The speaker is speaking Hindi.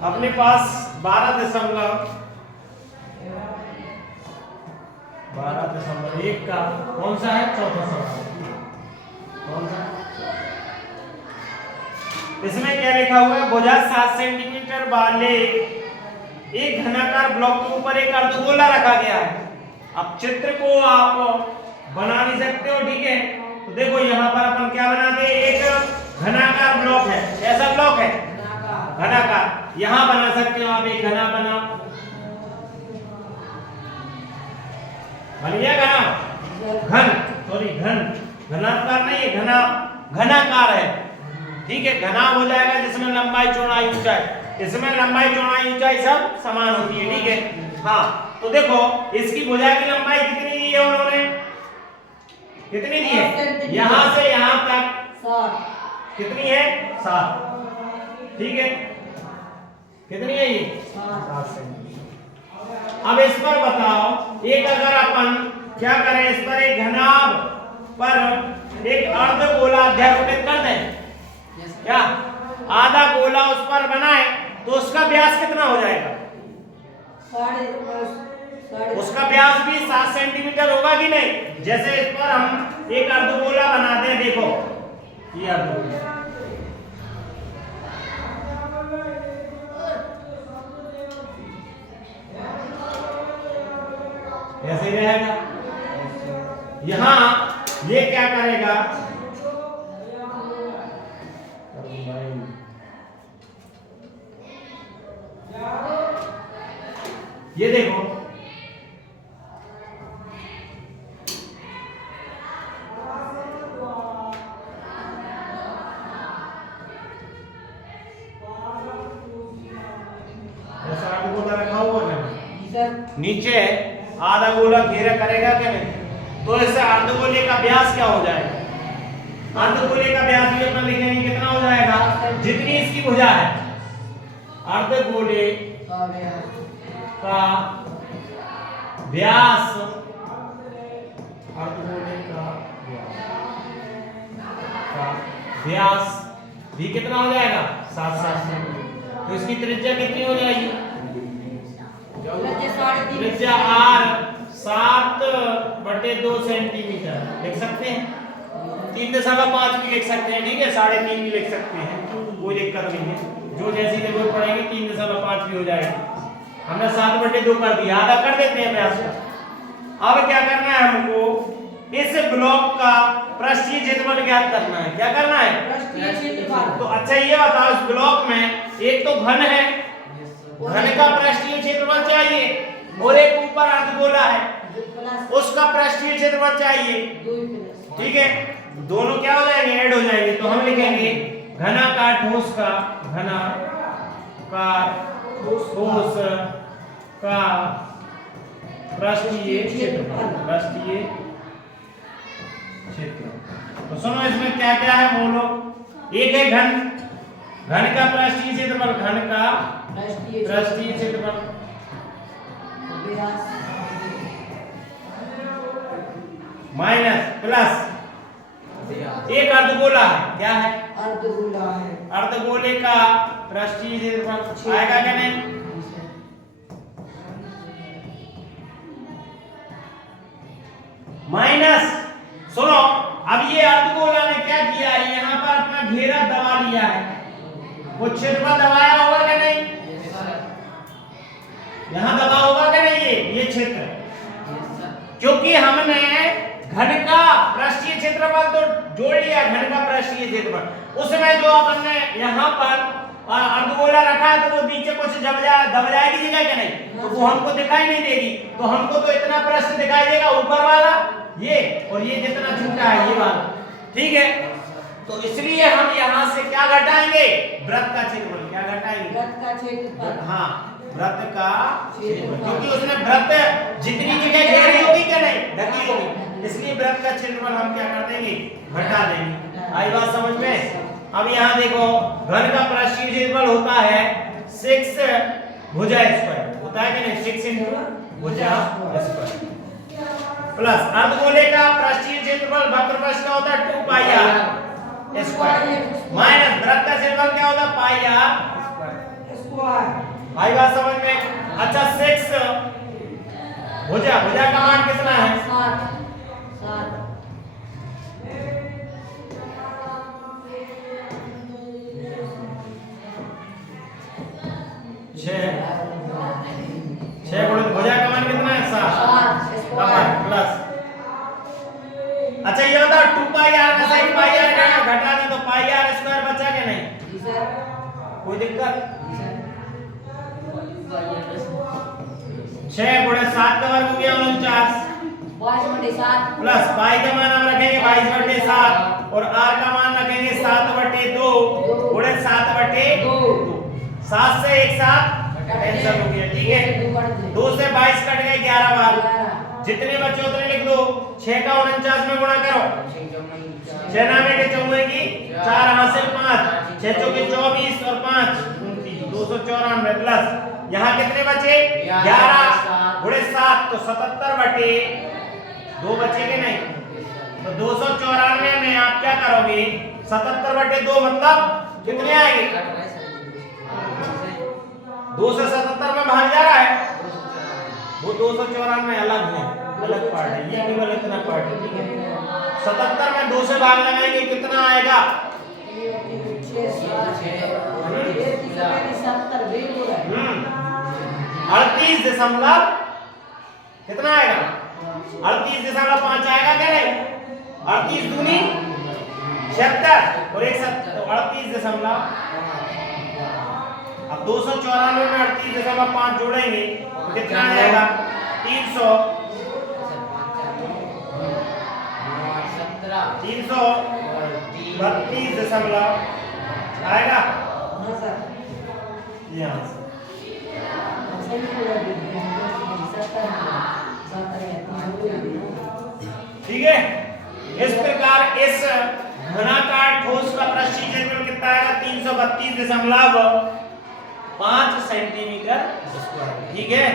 अपने पास 12.1 का कौन सा है चौथा सवाल? कौन सा? इसमें क्या लिखा हुआ है? भुजा 7 सेंटीमीटर वाले एक घनाकार ब्लॉक के ऊपर एक अर्धगोला रखा गया है। अब चित्र को आप बना भी सकते हो, ठीक है। तो देखो यहाँ पर अपन क्या बनाते हैं, एक घनाकार ब्लॉक है। ऐसा ब्लॉक है घनाकार, यहाँ बना सकते हो आप एक घना बनाओ, बन गया घना। घनाकार नहीं है, घनाकार है, ठीक है। घना हो जाएगा जिसमें लंबाई चौड़ाई ऊंचाई, इसमें लंबाई चौड़ाई ऊंचाई सब समान होती है, ठीक है। हाँ, तो देखो इसकी भुजा की लंबाई कितनी दी है उन्होंने? कितनी दी है? यहाँ से यहाँ तक 7 कितनी है? 7, ठीक है। कितनी है ये? 7 सेंटीमीटर। अब इस पर बताओ, एक अगर अपन क्या करें, इस पर एक घनाभ पर एक अर्धगोला अध्यारोपित कर दें, क्या आधा गोला उस पर बनाए, तो उसका व्यास कितना हो जाएगा? उसका व्यास भी 7 सेंटीमीटर होगा कि नहीं? जैसे इस पर हम एक अर्धगोला बनाते हैं, देखो ये अर्धगोला ऐसे रहेगा। यहां ये क्या करेगा, ये देखो ऐसा अर्धगोला रखा हुआ है नीचे, आधा गोला घेरा करेगा क्या नहीं? तो इससे अर्धगोले का व्यास क्या हो जाएगा? अर्धगोले का व्यास भी अपना लिखेंगे, कितना हो जाएगा? जितनी इसकी भुजा है, अर्धगोले का व्यास, अर्धगोले का व्यास भी कितना हो जाएगा? 7 सेंटीमीटर। तो इसकी त्रिज्या कितनी हो जाएगी? त्रिज्या r 7/2 सेंटीमीटर लिख सकते हैं। 3.5 भी लिख सकते हैं, ठीक है। 3.5 भी लिख सकते हैं, कोई दिक्कत नहीं है। जो जैसी जरूरत पड़ेगी 3.5 भी हो जाएगी। हमने 7/2 कर दिया, आधा कर देते हैं व्यास का। अब क्या करना है हमको? इस ब्लॉक का पृष्ठीय क्षेत्रफल ज्ञात करना है। क्या करना है? पृष्ठीय क्षेत्रफल। तो अच्छा ये बताओ, इस ब्लॉक में एक तो घन है, घन का पृष्ठीय क्षेत्रफल चाहिए, और एक ऊपर अर्धगोला है, उसका पृष्ठीय क्षेत्रफल चाहिए, ठीक है। दोनों क्या हो जाएंगे? ऐड हो जाएंगे। तो हम लिखेंगे घनाकार ठोस का, घनाकार ठोस का पृष्ठीय क्षेत्रफल, पृष्ठीय क्षेत्र। तो सुनो इसमें क्या क्या है बोलो। एक है घन का पृष्ठीय क्षेत्रफल, घन का पृष्ठीय क्षेत्रफल माइनस प्लस एक अर्धगोला है। क्या है? अर्धगोला है। अर्धगोले का पृष्ठीय क्षेत्रफल आएगा क्या नहीं? माइनस, सुनो अब ये अर्धगोला ने क्या किया है, यहाँ पर अपना घेरा दबा लिया है। वो क्षेत्रफल दबाया होगा क्या नहीं? यहाँ दबा होगा क्या नहीं? ये क्षेत्र, क्योंकि हमने घन का पृष्ठीय क्षेत्रफल तो जोड़ लिया, घन का पृष्ठीय क्षेत्रफल, उसमें जो अपन ने यहाँ पर अर्धगोला रखा है, तो वो नीचे कुछ दब जाएगी जगह क्या नहीं? तो वो हमको दिखाई नहीं देगी। तो हमको तो इतना पृष्ठ दिखाई देगा, ऊपर वाला ये, और ये जितना छोटा है ये वाला, ठीक है। तो इसलिए हम यहाँ से क्या घटाएंगे? वृत्त का क्षेत्रफल। क्या घटाएंगे? वृत्त का क्षेत्रफल। हाँ, वृत्त का क्षेत्रफल, क्योंकि उसने वृत्त जितनी जगह घेरी होगी क्या नहीं, ढकी होगी, इसलिए वृत्त का क्षेत्रफल हम क्या कर देंगे? घटा देंगे। आई बात समझ में? अब यहाँ देखो, घन का पृष्ठीय क्षेत्रफल होता है 6 भुजा स्क्वायर, होता है कि नहीं? 6 into भुजा स्क्वायर प्लस अर्धगोले का पृष्ठीय क्षेत्रफल वक्रपृष्ठ का होता है 2 पाई r स्क्वायर माइनस वृत्त का आई बात समझ में? अच्छा 6 भुजा का मान कितना है? 7 6 गुणित भुजा का मान कितना है? 7 प्लस। अच्छा ये बताओ 2 पाई आर में से पाई आर का घटा दें तो पाई आर स्क्वायर बचा के नहीं? कोई दिक्कत? 6 गुणित 7 का वर्ग हो गया 49 प्लस पाई का मान हम रखेंगे 22/7 और आर का मान रखेंगे 7/2 गुणित 7/2। 7 से 1 7 कैंसिल हो गया, ठीक है। 2 से 22 कट गए 11 बार। जितने बचे उतने लिख दो। 6 का 49 में गुणा करो। 6 नामे के 54 की 4 हासिल 5 6 चौके 24 और 5 294 प्लस यहाँ कितने बचे? 11 गुणित 7 तो 77/2 बचे के नहीं? तो 294 में आप क्या करोगे? 77/2 मतलब कितने आएंगे? 2 से 77 में भाग जा रहा है, वो 294 अलग है, अलग पार्ट है, ये केवल इतना पार्ट है, ठीक है। 77 में 2 से भाग लगाएंगे कितना आएगा? 38 दशमलव कितना आएगा? 38.5 आएगा क्या नहीं? 38 दूनी 76 और 1 तो 38 अब 294 में 38.5 जोड़ेंगे तो कितना आ जाएगा? 332 दशमलव आएगा। यहाँ से ठीक है। इस प्रकार इस घनाकार ठोस का पृष्ठीय क्षेत्रफल कितना आएगा? 332.5 सेंटीमीटर स्क्वायर, ठीक है।